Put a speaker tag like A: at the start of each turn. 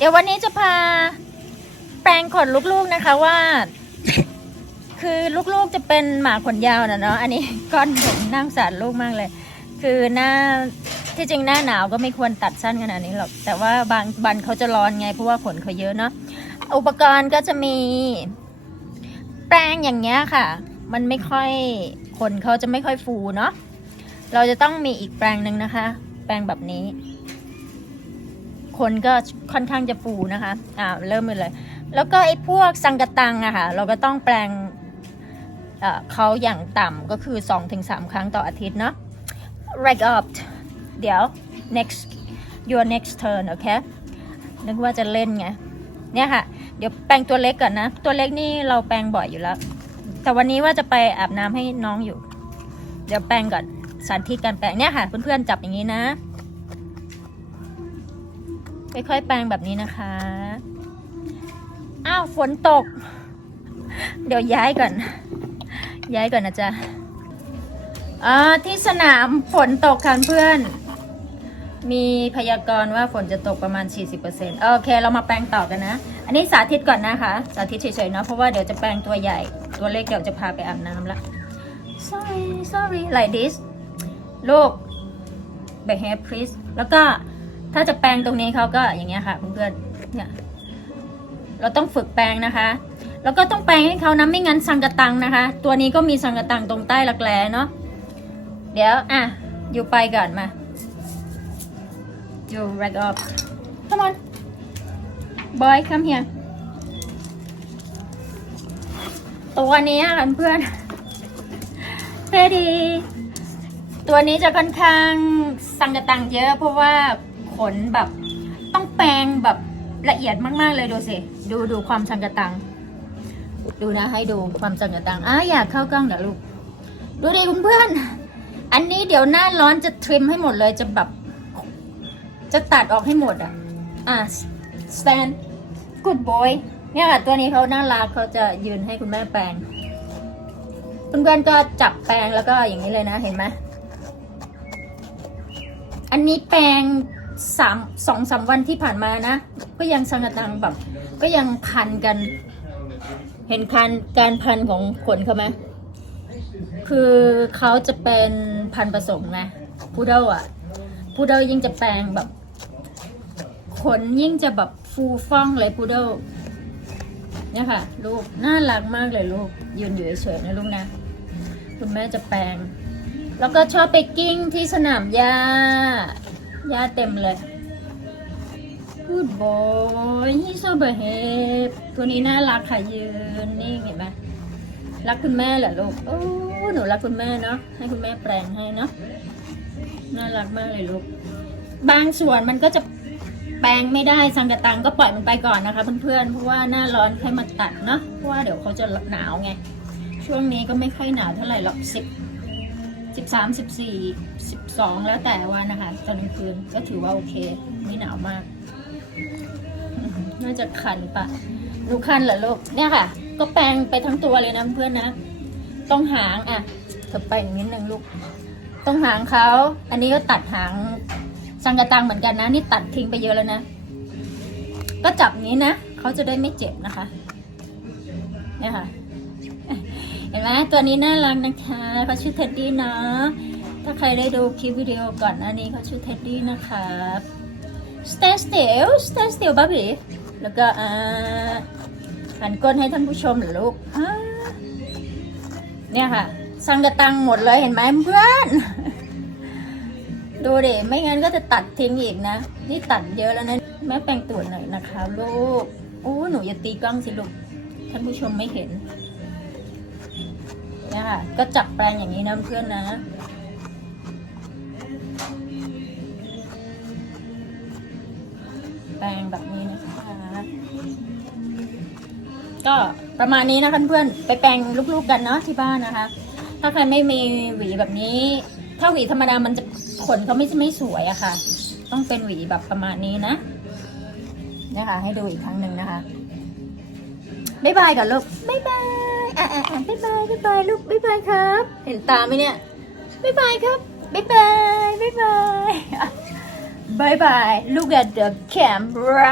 A: เดี๋ยววันนี้จะพาแปลงขนลูกๆนะคะว่า คือลูกๆจะเป็นหมาขนยาวนะเนาะอันนี้ก้อนผมนั่งสารลูกมากเลย คือหน้าที่จริงหน้าหนาวก็ไม่ควรตัดสั้นขนาดนี้หรอกแต่ว่าบางบันเขาจะร้อนไงเพราะว่าขนเขาเยอะเนาะอุปกรณ์ก็จะมีแปรงอย่างเงี้ยค่ะ มันไม่ค่อยขนเขาจะไม่ค่อยฟูเนาะเราจะต้องมีอีกแปรงหนึ่งนะคะ แปรงแบบนี้ ขนก็ค่อนข้างจะฟูนะคะอ่าเริ่มเลย แล้วก็ไอ้พวกสังกตังอะค่ะเราก็ต้องแปลงเขาอย่างต่ำก็คือ 2-3 ครั้งต่ออาทิตย์เนาะ right up เดี๋ยว next your next turn โอเค นึกว่าจะเล่นไง เนี่ยค่ะ เดี๋ยวแปรงตัวเล็กก่อนนะ ตัวเล็กนี่เราแปรงบ่อยอยู่แล้ว แต่วันนี้ว่าจะไปอาบน้ำให้น้องอยู่ เดี๋ยวแปรงก่อนสาธิตการแปรงเนี่ยค่ะ เพื่อนๆจับอย่างนี้นะ ค่อยๆแปรงแบบนี้นะคะ อ้าวฝนตก เดี๋ยวย้ายก่อน ย้ายก่อนนะจ๊ะอ่าที่สนามฝนตกค่ะเพื่อน มีพยากรณ์ว่าฝนจะตกประมาณ 40%โอเค เรามาแปลงต่อกันนะ อันนี้สาธิตก่อนนะคะ สาธิตเฉยๆเนาะเพราะว่าเดี๋ยวจะแปลงตัวใหญ่ ตัวเล็กเดี๋ยวจะพาไปอาบน้ำละ sorry sorry like this ลูก back hair please แล้วก็ ถ้าจะแปลงตรงนี้เขาก็อย่างเงี้ยค่ะเพื่อนๆเนี่ยเราต้องฝึกแปลงนะคะ แล้วก็ต้องแปลงให้เขานะไม่งั้นสังกะตังนะคะ ตัวนี้ก็มีสังกะตังตรงใต้รักแร้เนาะเดี๋ยวอะอยู่ไปก่อนมา you rag up come on boy come here ตัวนี้ค่ะเพื่อนเท่ดี ตัวนี้จะค่อนข้างสังกะตังเยอะเพราะว่า นแบบต้องแปรงแบบละเอียดมากๆเลยดูสิ ดูดูความสังกะตัง ดูนะให้ดูความสังกะตังอะอยากเข้ากล้องเดี๋ยวลูก ดูดิคุณเพื่อน อันนี้เดี๋ยวหน้าร้อนจะทริมให้หมดเลยจะแบบ จะตัดออกให้หมดอะ อะ stand good boy เนี่ยค่ะตัวนี้เขาน่ารักเขาจะยืนให้คุณแม่แปรงเพื่อนๆก็จับแปรงแล้วก็อย่างนี้เลยนะเห็นไหมอันนี้แปลง สามสองสามวันที่ผ่านมานะ ก็ยังสังกะตังแบบ ก็ยังพันกัน เห็นคันการพันของขนเขาไหมคือเขาจะเป็นพันผสมไงพูเดลอะพูเดลยิ่งจะแปลงแบบ ขนยิ่งจะแบบฟูฟ่องเลยพูเดลเนี่ยค่ะ ลูกน่ารักมากเลยลูกยืนอยู่เฉยๆนะลูกนะ คุณแม่จะแปลง แล้วก็ชอบไปกิ้งที่สนามหญ้า หญ้าเต็มเลย Good boy he's so behave ตัวนี้น่ารักค่ะยืนนิ่เห็นไหมรักคุณแม่เหรอลูกโอ้หนูรักคุณแม่เนาะให้คุณแม่แปลงให้เนาะน่ารักมากเลยลูก บางส่วนมันก็จะแปลงไม่ได้สังกะตังก็ปล่อยมันไปก่อนนะคะเพื่อนๆเพราะว่าหน้าร้อนค่อยมาตัดเนาะเพราะว่าเดี๋ยวเขาจะหนาวไง ช่วงนี้ก็ไม่ค่อยหนาวเท่าไหร่หรอกสิบ สิบสามสิบสี่สิบสองแล้วแต่วันนะคะ ตอนกลางคืนก็ถือว่าโอเค ไม่หนาวมาก น่าจะคันปะลูกคันเหรอลูกเนี่ยค่ะ ก็แปรงไปทั้งตัวเลยนะเพื่อนนะ ต้องหางอะเธอไปอย่างนิดนึงลูก ต้องหางเขาอันนี้ก็ตัดหางสังกะตังเหมือนกันนะ นี่ตัดทิ้งไปเยอะแล้วนะ ก็จับงนี้นะเขาจะได้ไม่เจ็บนะคะ เนี่ยค่ะ เห็นไหมตัวนี้น่ารักนะคะเขาชื่อเท็ดดี้เนาะถ้าใครได้ดูคลิปวิดีโอก่อนหน้านี้เขาชื่อเท็ดดี้นะครับ stay still stay still baby แล้วก็อ่าหันก้นให้ท่านผู้ชมหรอลูกเนี่ยค่ะสังกะตังหมดเลยเห็นไหมเพื่อนดูเดิไม่งั้นก็จะตัดทิ้งอีกนะ นี่ตัดเยอะแล้วนะแม่แปลงตัวหน่อยนะคะลูกโอ้หนูอย่าตีกล้องสิลูกท่านผู้ชมไม่เห็น เนี่ยค่ะ ก็จับแปลงอย่างนี้นะเพื่อนนะ แปลงแบบนี้นะคะก็ประมาณนี้นะคะเพื่อนไปแปลงลูกๆกันเนาะที่บ้านนะคะ ถ้าใครไม่มีหวีแบบนี้ ถ้าหวีธรรมดามันจะขนเขาไม่ไม่สวยอะค่ะ ต้องเป็นหวีแบบประมาณนี้นะเนี่ยค่ะ ให้ดูอีกครั้งหนึ่งนะคะบ๊ายบายก่อนลูกบ๊ายบาย อะอะอะบ๊ายบายบ๊ายบายลูกบ๊ายบายครับ เห็นตาไหมเนี่ยบ๊ายบายครับบ๊ายบายบ๊ายบายบ๊ายบาย look at the camera